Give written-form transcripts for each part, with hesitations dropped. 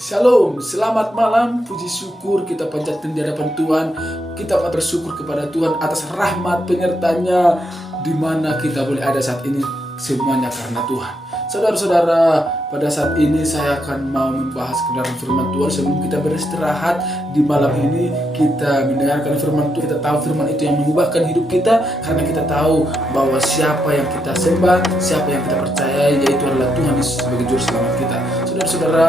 Shalom, selamat malam, puji syukur kita panjatkan di hadapan Tuhan. Kita bersyukur kepada Tuhan atas rahmat penyertanya, di mana kita boleh ada saat ini semuanya karena Tuhan. Saudara-saudara, pada saat ini saya akan mau membahas kebenaran firman Tuhan. Sebelum kita beristirahat di malam ini, kita mendengarkan firman Tuhan. Kita tahu firman itu yang mengubahkan hidup kita, karena kita tahu bahwa siapa yang kita sembah, siapa yang kita percaya, yaitu adalah Tuhan Yesus sebagai juru selamat kita. Saudara-saudara,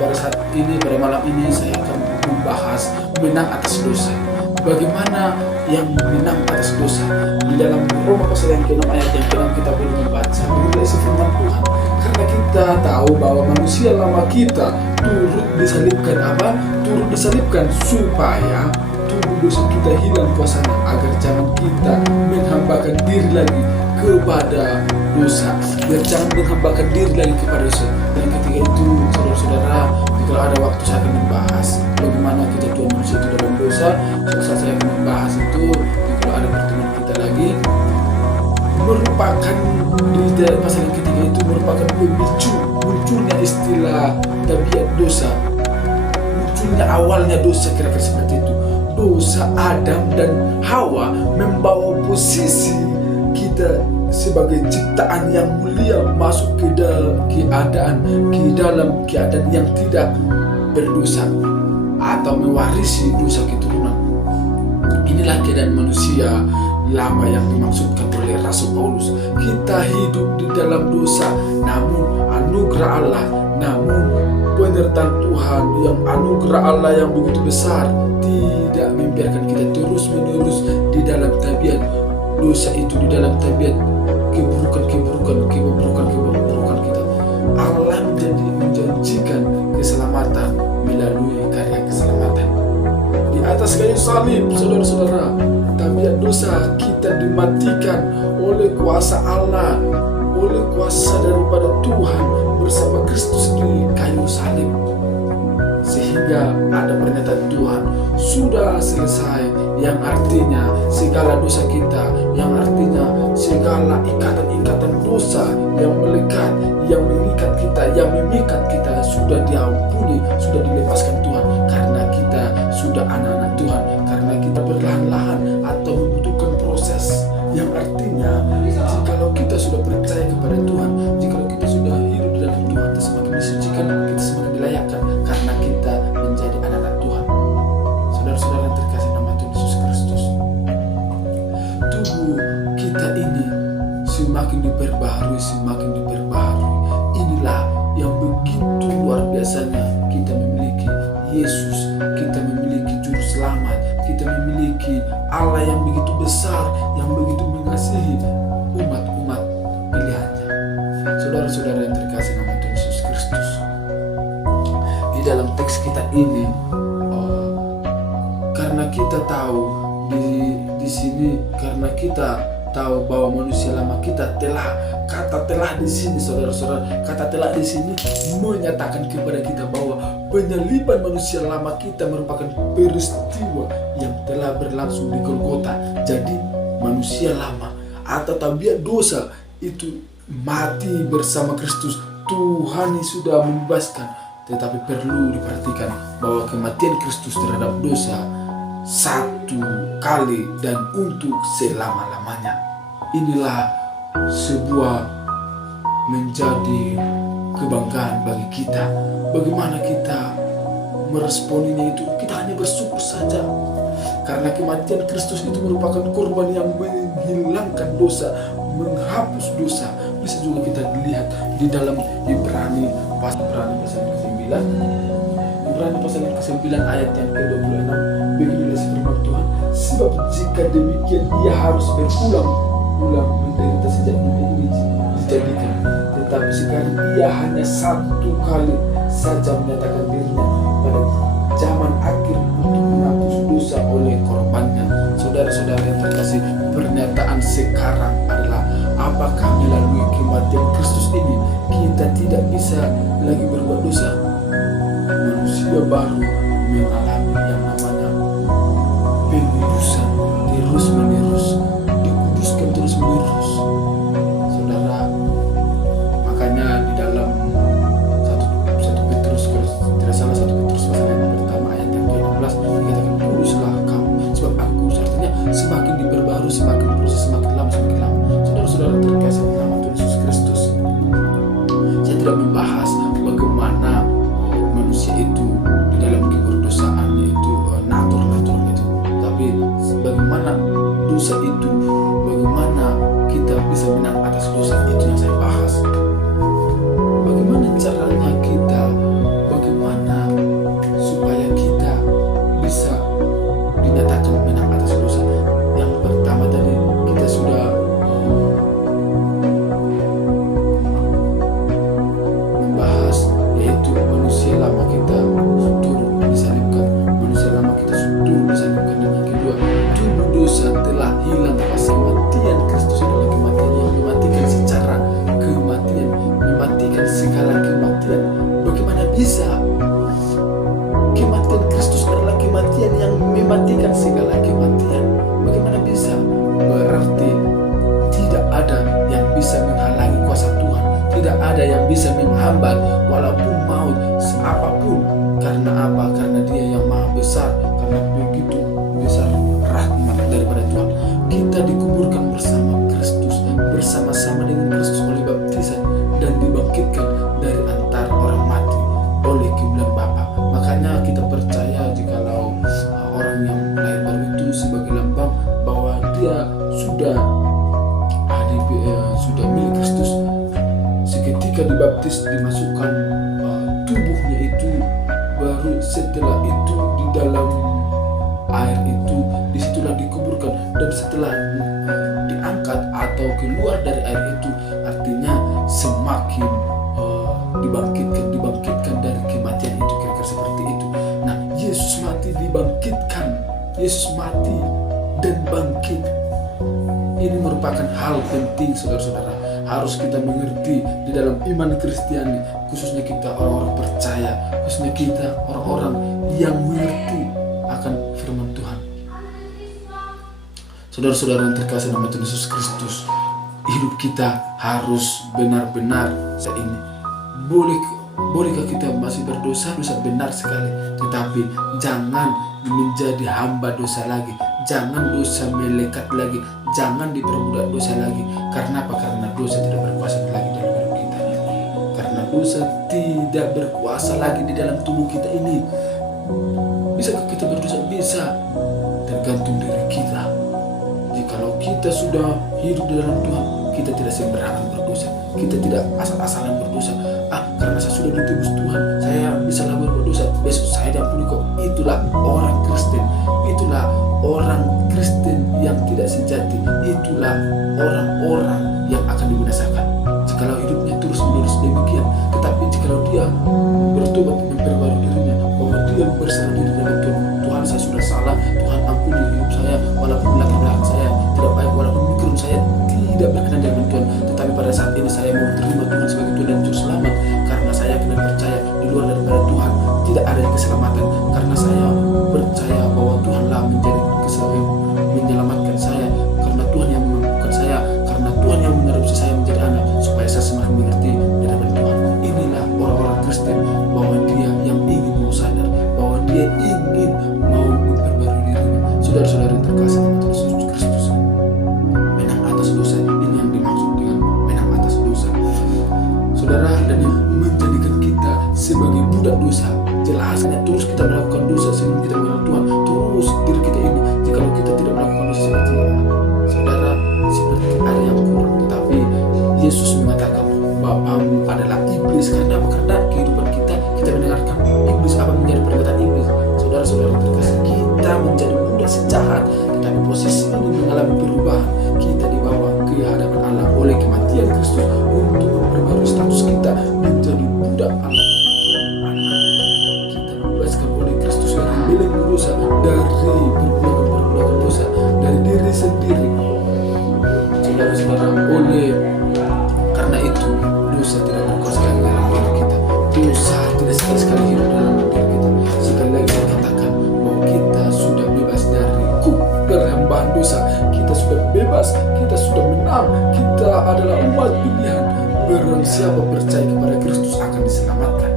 pada saat ini, pada malam ini saya akan membahas menang atas dosa. Bagaimana yang menang atas dosa? Di dalam Roma pasal yang ke-6 ayat yang ke-6 kita boleh membaca beginilah isi firman Tuhan. Karena kita tahu bahwa manusia lama kita turut disalibkan turut disalibkan supaya tubuh dosa kita hilang kuasanya, agar jangan kita menghambakan diri lagi kepada dosa. Biar jangan menghambakan diri lagi kepada dosa. Dan ketika itu, saudara-saudara, kalau ada waktu saya akan membahas bagaimana kejatuhan manusia itu dalam dosa. Susah saya akan membahas itu. Kalau ada pertemuan kita lagi, merupakan di pasal yang ketiga itu merupakan pemicu munculnya istilah tabiat dosa. Munculnya awalnya dosa, kira-kira seperti itu. Dosa Adam dan Hawa membawa posisi kita sebagai ciptaan yang mulia masuk ke dalam keadaan yang tidak berdosa atau mewarisi dosa keturunan. Inilah keadaan manusia lama yang dimaksudkan oleh Rasul Paulus. Kita hidup di dalam dosa, namun anugerah Allah, namun penyertaan Tuhan yang anugerah Allah yang begitu besar tidak membiarkan kita terus-menerus di dalam tabiat dosa itu, di dalam tabiat keburukan kita. Allah menjanjikan keselamatan melalui karya keselamatan di atas kayu salib. Saudara-saudara, tabiat dosa kita dimatikan oleh kuasa Allah, oleh kuasa daripada Tuhan bersama Kristus di kayu salib, sehingga ada pernyataan Tuhan sudah selesai, yang artinya segala dosa kita, yang artinya segala ikatan-ikatan dosa yang melekat, yang mengikat kita, yang memikat kita sudah diampuni, sudah dilepaskan Tuhan, karena kita sudah anak-anak Tuhan, karena kita perlahan-lahan atau membutuhkan proses, yang artinya jikalau kita sudah percaya kepada Tuhan, jikalau kita sudah hidup di dalam Tuhan, kita semakin disucikan, kita semakin dilayakkan, karena kita menjadi anak-anak Tuhan. Saudara-saudara yang terkasih nama Tuhan Yesus Kristus, tubuh kita ini semakin diperbaharui. Inilah yang begitu luar biasanya, kita memiliki Yesus, kita memiliki Juru Selamat, kita memiliki Allah yang begitu besar, yang begitu mengasihi umat-umat pilihannya. Saudara-saudara yang terkasih nama Tuhan Yesus Kristus, di dalam teks kita ini, karena kita tahu di sini, karena kita tahu bahwa manusia lama kita telah, kata telah di sini, saudara-saudara, kata telah di sini menyatakan kepada kita bahwa penyaliban manusia lama kita merupakan peristiwa yang telah berlangsung di Golgota. Jadi manusia lama atau tabiat dosa itu mati bersama Kristus. Tuhan yang sudah membebaskan, tetapi perlu diperhatikan bahwa kematian Kristus terhadap dosa satu kali dan untuk selama-lamanya. Inilah sebuah menjadi kebanggaan bagi kita. Bagaimana kita meresponinya itu, kita hanya bersyukur saja, karena kematian Kristus itu merupakan korban yang menghilangkan dosa, menghapus dosa. Bisa juga kita lihat di dalam Ibrani pasal ke-9, Ibrani pasal ke-9 ayat yang ke-26. Beginilah firman Tuhan, sebab jika demikian ia harus berulang-ulang menderita sejak dunia ini dijadikan, tetapi sekarang ia hanya satu kali saja menyatakan dirinya pada zaman akhir untuk menghapus dosa oleh korbannya. Saudara-saudara yang terkasih, pernyataan sekarang adalah apakah melalui kematian Kristus ini kita tidak bisa lagi berbuat dosa? Manusia baru mengalami yang namanya pengudusan terus-menerus, dikuduskan terus-menerus. Saudara, makanya di dalam 1 Petrus kalau tidak salah manusia itu di dalam keberdosaannya itu natur itu. Tapi bagaimana dosa itu, bagaimana kita bisa menang atas dosa itu yang saya bahas. Bagaimana caranya kita, bagaimana supaya kita bisa dinyatakan menang atas dosa. Yang pertama tadi kita sudah membahas, yaitu manusia lama kita turun disalibkan. Manusia lama kita turun disalibkan. Dan yang kedua, tubuh dosa telah hilang. Kematian Kristus adalah kematian yang mematikan secara kematian, mematikan segala kematian. Bagaimana bisa? Kematian Kristus adalah kematian yang mematikan segala kematian. Bagaimana bisa? Berarti tidak ada yang bisa menghalangi kuasa Tuhan. Tidak ada yang bisa menghambat walaupun maut apapun. Karena apa? Karena Dia yang maha besar. Karena begitu besar rahmat daripada Tuhan. Kita dikuburkan bersama Kristus, bersama-sama dengan Kristus oleh baptisan, dan dibangkitkan dari antara orang mati oleh kiblat Bapa. Makanya kita percaya jikalau orang yang lahir baru itu sebagai lambang bahwa dia sudah milik Kristus. Seketika dibaptis, dimasukkan tubuhnya itu, baru setelah itu di dalam air itu, disitulah dikuburkan. Dan setelah diangkat atau keluar dari air itu, artinya semakin dibangkitkan dari kematian itu, kira-kira seperti itu. Nah, Yesus mati, dibangkitkan. Yesus mati dan bangkit. Ini merupakan hal penting, saudara-saudara. Harus kita mengerti di dalam iman Kristiani, khususnya kita orang-orang percaya, khususnya kita orang-orang yang mengerti akan firman Tuhan. Saudara-saudara yang terkasih nama Tuhan Yesus Kristus, hidup kita harus benar-benar ini. Bolehkah kita masih berdosa? Dosa benar sekali, tetapi jangan menjadi hamba dosa lagi. Jangan dosa melekat lagi, jangan diperbudak dosa lagi. Karena apa? Karena dosa tidak berkuasa lagi dalam hidup kita. Karena dosa tidak berkuasa lagi di dalam tubuh kita ini. Bisakah kita berdosa? Bisa, tergantung diri kita. Jikalau kita sudah hidup di dalam Tuhan, kita tidak sembarangan berdosa. Kita tidak asal-asalan berdosa. Karena saya sudah ditebus Tuhan, saya bisa berdosa, besok saya diampuni kok. Itulah orang Kristen. Itulah orang Kristen yang tidak sejati. Itulah orang-orang yang akan dibinasakan jikalau hidupnya terus-menerus demikian. Tetapi jikalau dia bertobat, memperbarui dirinya, bahwa dia berserah diri dalam Tuhan. Tuhan, saya sudah salah, Tuhan ampuni hidup saya, walaupun latar belakang saya tidak baik, walaupun pikiran saya tidak berkenan dengan Tuhan, tetapi pada saat ini saya mau terima Tuhan sebagai Tuhan dan Juru Selamat. Karena saya yakin dan percaya di luar daripada Tuhan tidak ada keselamatan. Karena saya percaya bahwa Tuhanlah menjadi menyelamatkan saya, karena Tuhan yang memampukan saya, karena Tuhan yang mengadopsi saya menjadi anak, supaya saya semakin mengerti di dalam Tuhan. Inilah orang-orang Kristen, bahwa dia yang ingin mau sadar, bahwa dia ingin mau memperbarui dirinya. Saudara-saudara yang terkasih dalam Tuhan Yesus Kristus, menang atas dosa, ini yang dimaksud dengan menang atas dosa, saudara. Dan yang menjadikan kita sebagai budak dosa, jelasnya terus kita melakukan dosa sebelum kita mengenal Tuhan. Terus diri kita ini, jikalau kita tidak melakukan dosa seperti ini, saudara, seperti ada yang kurang. Tetapi Yesus mengatakan bapamu adalah iblis. Karena apa? Karena kehidupan kita mendengarkan iblis. Apa menjadi perkataan iblis? Saudara-saudara terkasih, kita menjadi budak sejahat, tetapi posisi ini mengalami perubahan. Kita dibawa ke hadapan Allah oleh kematian Kristus untuk memperbarui status kita menjadi budak Allah. Kita dibebaskan oleh Kristus dari belenggu dosa, dari perbudakan dosa, dari diri sendiri. Saudara-saudara, oleh karena itu dosa tidak berkuasa lagi dalam diri kita. Dosa tidak sekali-sekali hidup dalam diri kita. Sekali lagi saya katakan bahwa kita sudah bebas dari perhambaan dosa. Kita sudah bebas, kita sudah menang. Kita adalah umat pilihan. Barang siapa percaya kepada Kristus akan diselamatkan.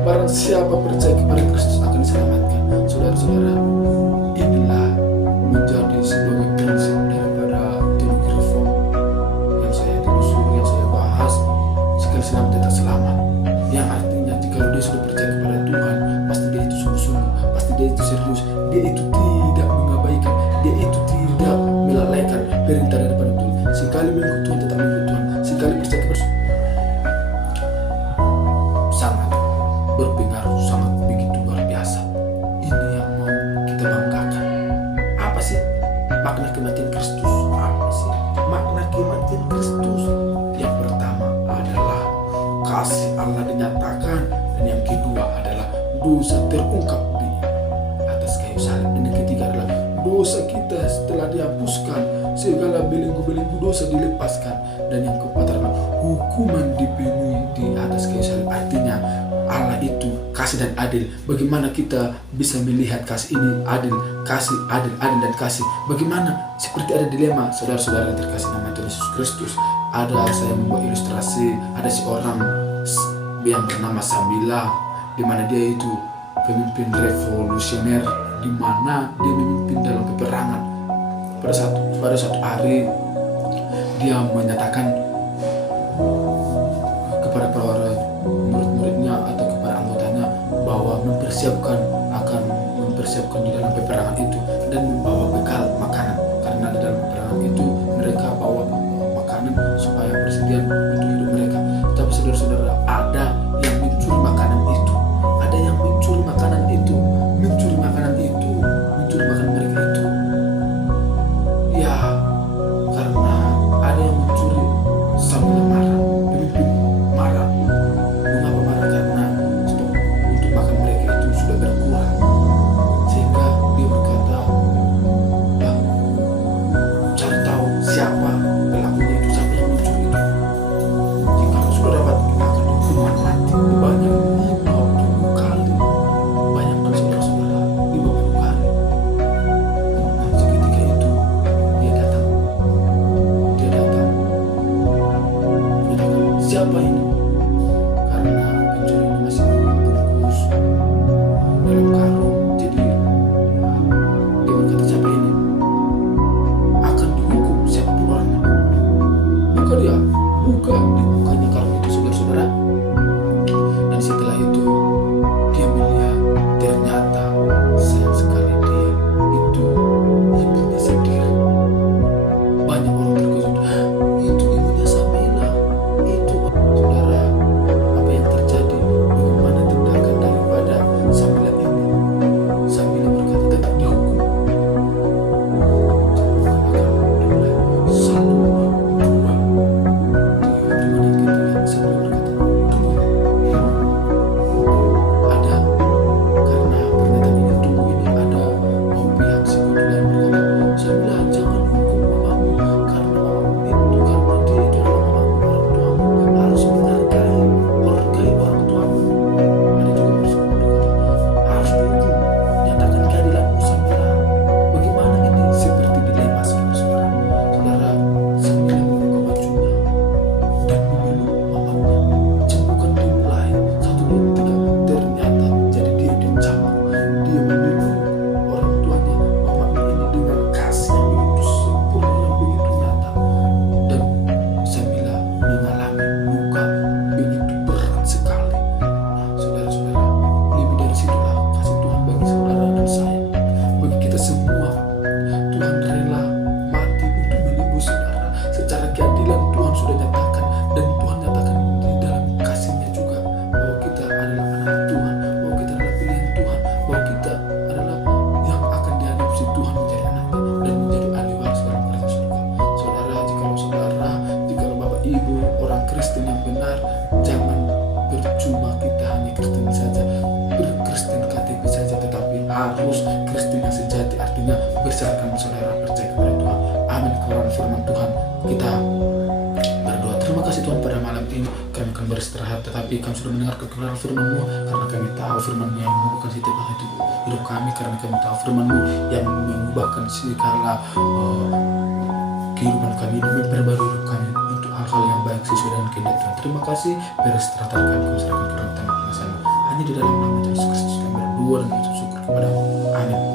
Barang siapa percaya kepada Kristus akan diselamatkan. Saudara-saudara, inilah menjadi sebagai prinsip daripada teologi reform yang saya telusuri, yang saya bahas. Sekali selamat tetap selamat, yang artinya jika dia sudah percaya kepada Tuhan, benar-benar sangat begitu luar biasa. Ini yang mau kita banggakan. Apa sih makna kematian Kristus? Apa sih makna kematian Kristus? Yang pertama adalah kasih Allah dinyatakan, dan yang kedua adalah dosa terungkap di atas kayu salib, dan yang ketiga adalah dosa kita setelah dihapuskan, segala belenggu-belenggu dosa dilepaskan, dan yang keempat adalah hukuman dipenuhi di atas kayu salib. Artinya Allah itu kasih dan adil. Bagaimana kita bisa melihat kasih ini adil, kasih adil, adil dan kasih? Bagaimana? Seperti ada dilema, saudara-saudara yang terkasih nama Tuhan Yesus Kristus. Saya membuat ilustrasi, ada seorang yang bernama Samila, di mana dia itu pemimpin revolusioner, di mana dia memimpin dalam peperangan. Pada suatu hari dia menyatakan kepada para murid-muridnya atau kepada anggotanya bahwa akan mempersiapkan di dalam peperangan itu dan membawa bekal makanan, karena di dalam peperangan itu mereka bawa makanan supaya persediaan untuk hidup mereka. Tapi saudara-saudara, ada yang mencuri makanan itu, ada yang mencuri makanan itu, mencuri makanan mereka itu. Ya, karena ada yang mencuri, sambil marah, pemimpin marah. Mengapa marah? Karena stok untuk makan mereka itu sudah berkurang. Sehingga dia berkata, cari tahu siapa pelakunya itu, siapa yang mencuri itu. Jika sudah dapat dimakan hukuman mati, banyak 50 kali. Bayangkan saudara-saudara, 50 kali. Nah, seketika itu dia datang menyatakan, siapa ini? Karena pencuri ini masih membungkus dalam karung. Jadi dia berkata, siapa ini? Akan dihukum siapapun orangnya. Dibukanya karung itu, saudara-saudara. Dan setelah itu dia melihat, ternyata sayang sekali dia itu ibunya sendiri. Banyak orang terkejut, itu ibunya Samila. Itu saudara, apa yang terjadi? Bagaimana tindakan daripada Samila ini? Samila berkata tetap dihukum. Dimulai 1, 2. Di menit ketiga Samila berkata, tunggu. Ada, karena pernyataan ini tunggu ini ada pihak sekutu lain berkata, Samila jangan hukum mamamu, karena mamamu itu, karena dia itu adalah mamamu, orang tuamu, harus menghargai orang tuamu. Ada juga bersekutu berkata, harus dihukum, nyatakan keadilanmu Samila. Bagaimana ini? Seperti dilema, saudara-saudara. Saudara, Samila membuka bajunya dan memeluk mamanya. Cambukan dimulai 1, 2, 3. Ternyata jadi dia dicambuk. Dia memeluk orang tuanya, mamanya ini, dengan kasih yang begitu sempurna, yang begitu nyata. Dan Samila mengalami luka begitu berat sekali. Nah, saudara-saudara, lebih dari situlah kasih Tuhan bagi saudara dan saya, bagi kita semua. Tuhan rela mati untuk menebus saudara. Secara keadilan Tuhan sudah nyatakan, dan Tuhan nyatakan di dalam kasih-Nya juga bahwa kita adalah anak Tuhan, bahwa kita adalah pilihan Tuhan, bahwa kita adalah yang akan diadopsi Tuhan menjadi anaknya dan menjadi ahli waris dalam kerajaan surga. Saudara, jikalau Bapak Ibu orang Kristen yang benar, jangan percuma kita hanya Kristen saja, berkristen KTP saja, tetapi harus Kristen yang sejati. Artinya berserakan, saudara, percaya kepada Tuhan. Amin. Kebenaran firman Tuhan, kita berdoa. Terima kasih Tuhan, pada malam ini kami akan beristirahat, tetapi kami sudah mendengar kebenaran firman-Mu, karena kami tahu firman-Mu yang mengubahkan setiap hidup kami, karena kami tahu firman-Mu yang mengubahkan segala kehidupan kami, memperbarui hidup kami untuk hal-hal yang baik sesuai dengan kehendak Tuhan. Terima kasih. Beristirahat kami serahkan ke dalam tangan pengasamu. Hanya di dalam nama Yesus Kristus kami berdoa dan mengucap syukur kepada-Mu. Amin.